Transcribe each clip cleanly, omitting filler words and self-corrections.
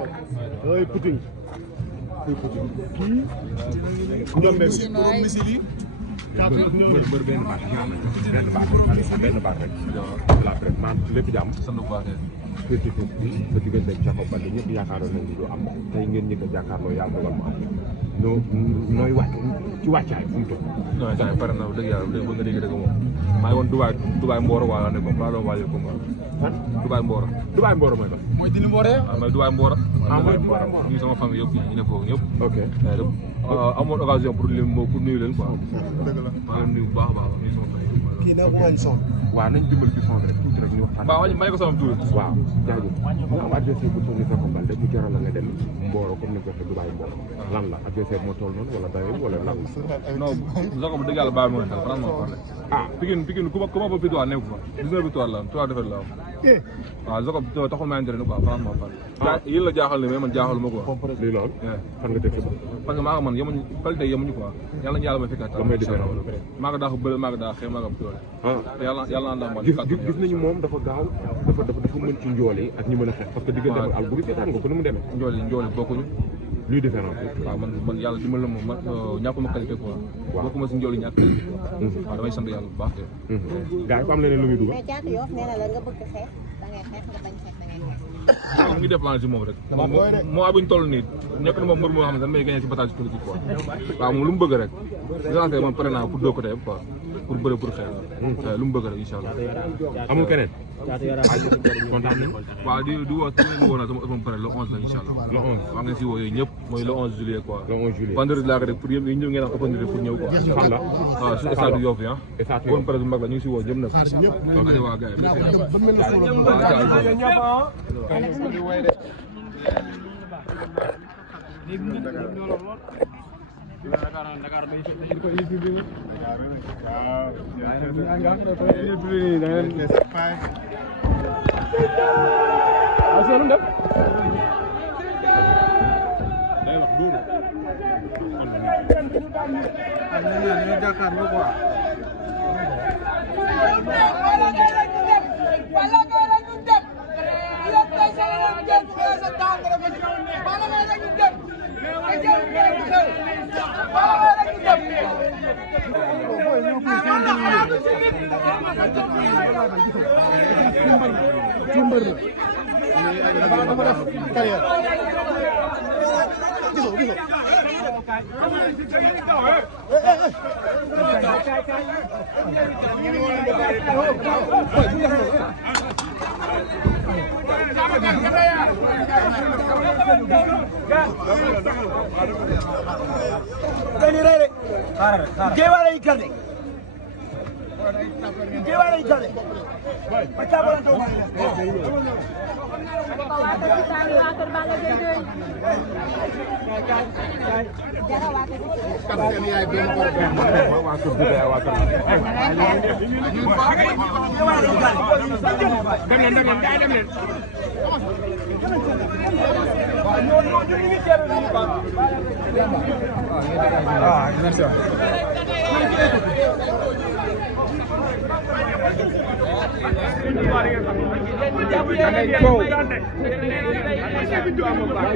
ay puting kii njombe bi borom misili bër benn baat rek la rek man lépp jàmm sant bu baax fii ba diggante Jacob Baldé ñëpp yaakaaroon nañ ni du am tey ngeen ñëkk a jàkkaarloo yàlla dogal mu am nooy wàcc ci wàccaay fu mu toll non saa pare na dëgg yàlla dëgg nga dégg dëgg moom maa ngi woon Dubaay Mboro waa la nekkoon laa doon waajal combat Dubaay Mboro mooy lan mooy dini Mboro mooy Dubaay Mboro ñu sama famille yëpp ñu ne foofu ñëpp ok amoon occasion pour nuyu leen quoi dëgg la maa leen nuyu bu baax a baax nuyu sama famille kii nag wañ son waaw nañ dimbali ci son rek tuuti rek ñu waxtaan waaw may ko sonam tuuti waaw jaajëf nga am adversaire bu toll ni Jacob Baldé mu jaral la nga dem Mboro comme ni ko waxee Dubaay Mboro lan la adversaire moo toll noonu wala dayo wala lan la non Jacob dëgg yàlla bàyyi moo xel franchement parlé Pikine ku ma ba victoire nekk fa 19 victoire la 3 défaite la waaw Jacob taxul maa intérêt quoi franchement parlé yéen la jaaxal ne mais man jaaxaluma quoi lii loolu fan nga teg sa parce que maa ko man yemuñu qualité yemuñu quoi yàlla ñu yàlla may fekkaat maa ko daa ko bële maa ko daa xeex maa ko doole yàlla na ndax man gis nañu moom dafa gaaw dafa mën ci njool yi ak ñi mën a xeex parce que diggante ak Alboury seetaan nga ko ni mu demee njool yi bokkuñu luy différence waaw man yàlla dimbal na moom man ñàkkuma qualité quoi bokkuma si njool yi ñàkk qualité quoi waaw damay sant yàlla bu baax te gars yi ko am leneen lu muy dugal mais Thiatou Yoff nee na la nga bëgg xeex da ngay xeex nga bañ xeex da ngay xeex mu ngi dépendre si moom rek moo buñ toll nii nekk na moom mbër moo xam ne dañ may gagné si bataille politique quoi waaw moom lu mu bëgg rek essence man pare naa pour doo ko quoi pour bëre pour xeex lu mu bëgg rek incha allah amul keneen kontaan nañ waaw di woo woo na sama pare le 11 la incha allah le 11 waa ngeen si woo yooyu ñëpp mooy le 11 juillet quoi le 11 juillet vendredi laa ko def pour yëpp ñëw ngeen am opportunité pour ñëw quoi fan la waaw su stade Yoff yi kon presse bu mag la ñu ngi si woo ñëpp nag ok waa gars yi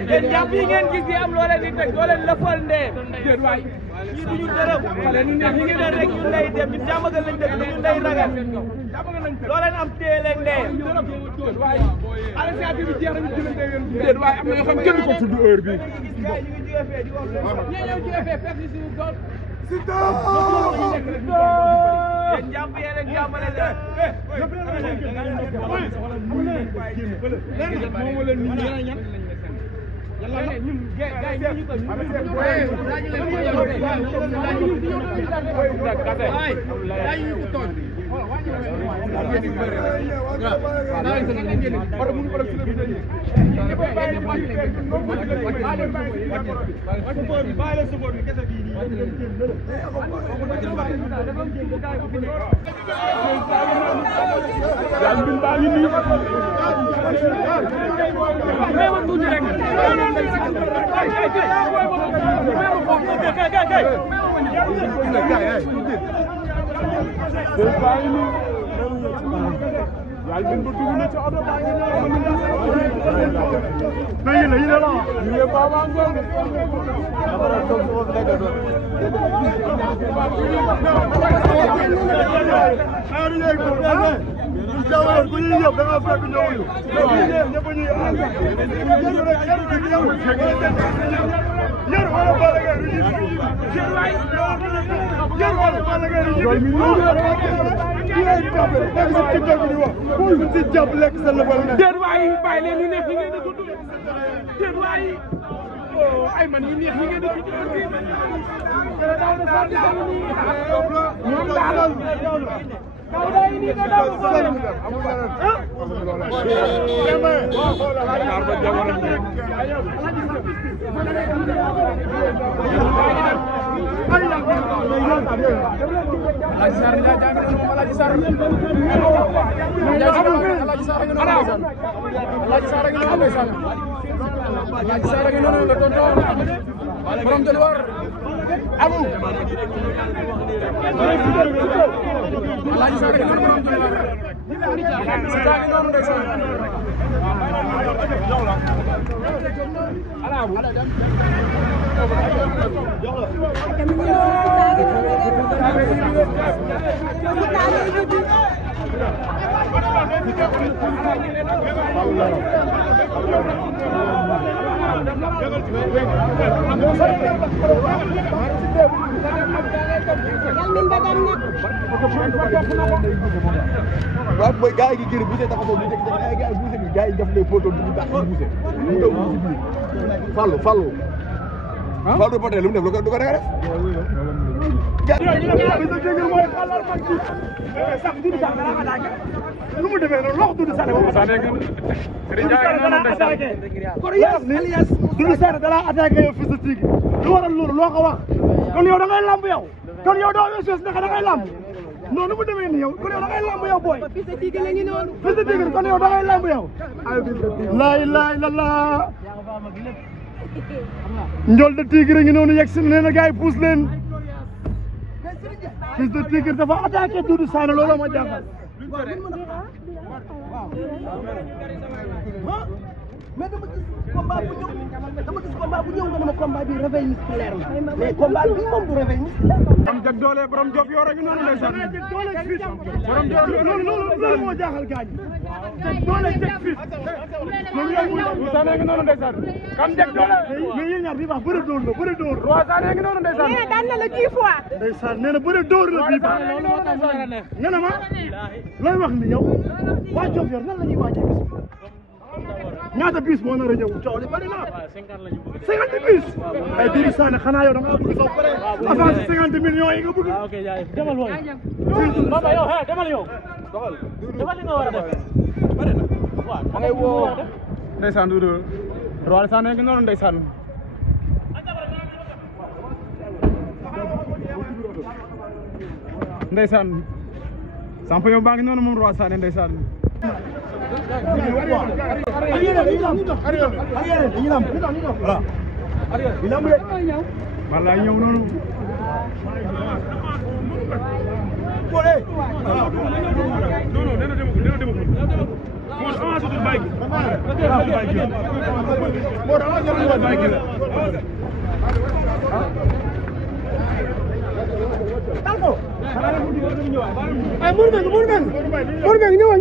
yéen jàpp yi ngeen gis bi am loo leen di teg doo leen lëfal ndee déet waay ñii duñu dërëm ñu ngi ne rek ñun lay dem ñun jàmmagal lañ dëkk ñun lay ragal loo leen am téye leen ndee waay initiative bi jeex nañu jëlante yoon déet waay am na yoo xam kenn ko tudd heure bi ñi ñëw jëfee fekk si suñu dool si yéen jàpp yéen ak jàppale leen Galbin bu dugg na ci oto baa ngi noonu. na yéen la yéen baba ngol. dama toog su ma fi nekk doon. Jawel ku ñuy yóbbu da nga fekk ñëwuñu. ñëpp ñuy yar wala Balla Gaye du yar wala Balla Gaye du ci jàpp lekk sa lëbal ne. Déet waay bàyyi leen ñu neex ñi ngeen di ko dund. Déet waay ay man ñu neex ñi ngeen di ko dund. ñoom daal Alaaji Sarr gi noonu waaw mooy gars yi génn bu see taxaw foofu ñu jékki-jékki ay gars yi buuse bi gars yi def les photos dugg tax buuse mu daw ci biir Fallou Fallou Poté lu mu def lu ko da nga def lu mu demee noonu loxo Doudou Sané moom Doudou Sané da laa attaqué yow fils de Tigre lu waral loolu loo ko wax kon yow da ngay lamb yow kon yow doo weesu naka da ngay lamb non nu mu demee nii yow kon yow da ngay lamb yow booy fils de Tigre la ngi noonu fils de Tigre kon yow da ngay lamb yow la ilaha illallah Ndiol de Tigre ngi noonu yegg si nee na gars yi pousse leen fils de Tigre dafa attaqué Doudou Sané loolu ma jaaxal mais dama gis combat bu ñëw nga ne ma combat bi réveil musculaire la mais combat bi moom du réveil musculaire. am jag doole borom job yoo rek noonu lay sax borom job loolu moo jaaxal gaañ doole jag fit loolu yow Sané ngi noonu ndeysaan kam jag doole mais yéen ñaar bi baax bëri dóor la bëri dóor Roi Sané ngi noonu ndeysaan nee na daan na la 10 fois. ndeysaan nee na bëri dóor la bii baax nga ne ma looy wax ni yow waa Jof yor nan la ñuy waajee bis ñaata bis moo nar a ñëw coow li bëri na 50 bis ay Doudou Sané xanaa yow da nga bëgg saw pare avance 50 millions yi nga bëgg ok jaay demal woon Baba yow demal yow defal li nga war a def waaw da ngay woo ndeysaan Doudou Roi Sané ngi noonu ndeysaan ndeysaan champion baa ngi noonu moom Roi Sané ndeysaan walla ñëw noonu ay Mour Mbengue ñëwal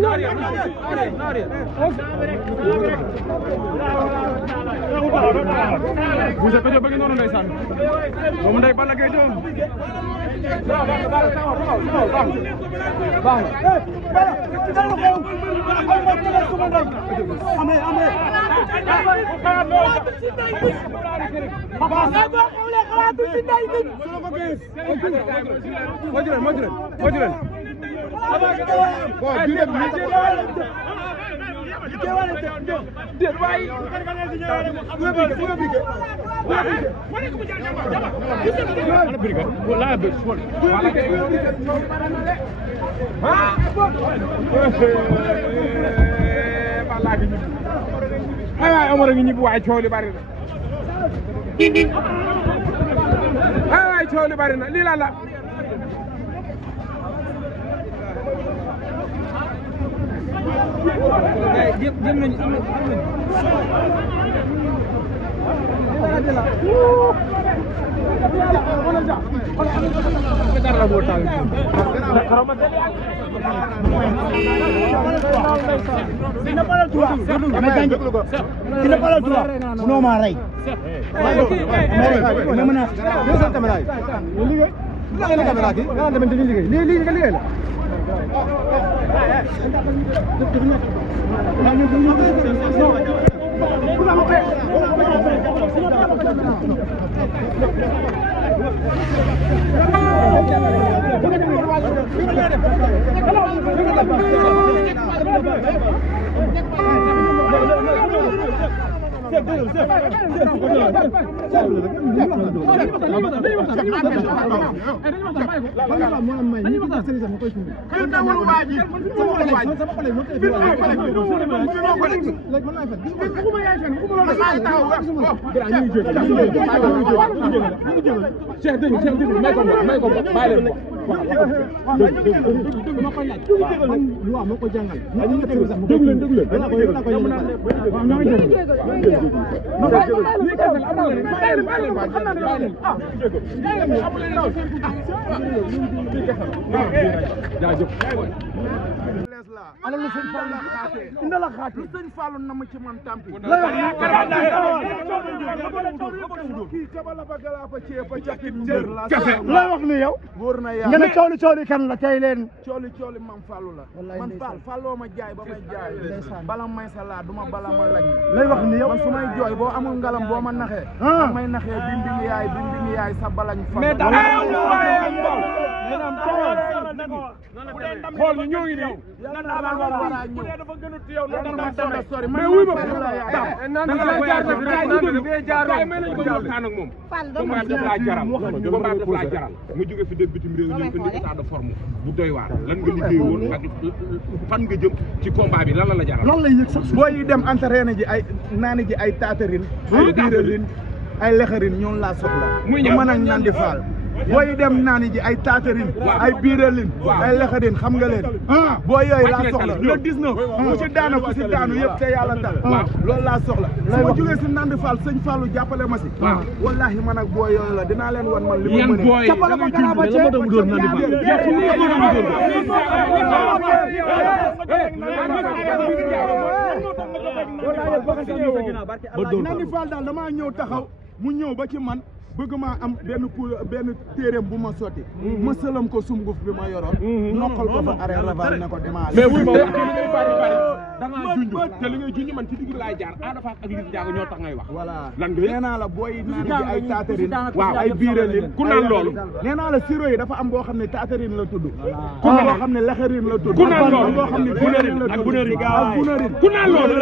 Boucher ko bëgg noonu ndeysaan doomu ndey Balla Gaye doom ay Omar ngi ñibbi waay coow li bari na ay waay coow li bari na lii la non ma rey ana lu sëñ Fallu xaatee indi la xaatee lu sëñ Fallu na ma ci man tampi kii tabala ba gala fa cee fa jakit jër la lay wax ni yow wóor na yàlla ngeen cooli kan la tey leen cooli mam Fallu la man Falloo ma jaay ba may jaay bala may sa laa duma bala ma lañ lay wax ni yow man su may jooy boo amul ngalam boo ma naxee may naxee bindingi yaay sa balañ fa xool ñu ñoo ngi nii nan amal wala bu dee dafa gën a yow nan dama sori mais wuy ma nan la jaar na jaar may nañ ko waxtaan ak moom combat daf laa jaral nga jóge fi dem bitim réew ñëw indi état de forme bu doy waar lan nga liggéey woon ak fan nga jëm ci combat bi lan la jaral lan lay yëg sax booy yi dem entraîné ji ay naani ji ay taatarin ay biirarin ay lexarin ñoon laa soxla mu mën a naan di faal booy dem naani ji ay taatarin ay biiralin ay lexarin xam nga leen booy yooyu laa soxla le 19 ku si daanu yëpp te yàlla tax loolu laa soxla su ma jógee si Nandi Fall sëñ Fallu jàppale ma si wallahi man ak booy yooyu la dinaa leen wan man li ma mën jàppale ma gën a ba cee Nandi Fall daal damaa ñëw taxaw mu ñëw ba ci man bëgg maa am benn téeréem bu ma sotti ma sëlam ko sunguf bi ma yoroon nokkal ko fa arrêt raval ne ko démarré mais wuy ma wax li ngay bari da nga junj te li ngay junj man ci digg laay jaar Ada Fass ak Liss Ndiago ñoo tax ngay wax voilà lan nga nee naa la booy naan ji ay taatarin waaw ay biiralin ku naan loolu nee naa la siro yi dafa am boo xam ne taatarin la tudd ku am boo xam ne lexarin la tudd ku naan loolu boo xam ne bunarin la tudd ku naan loolu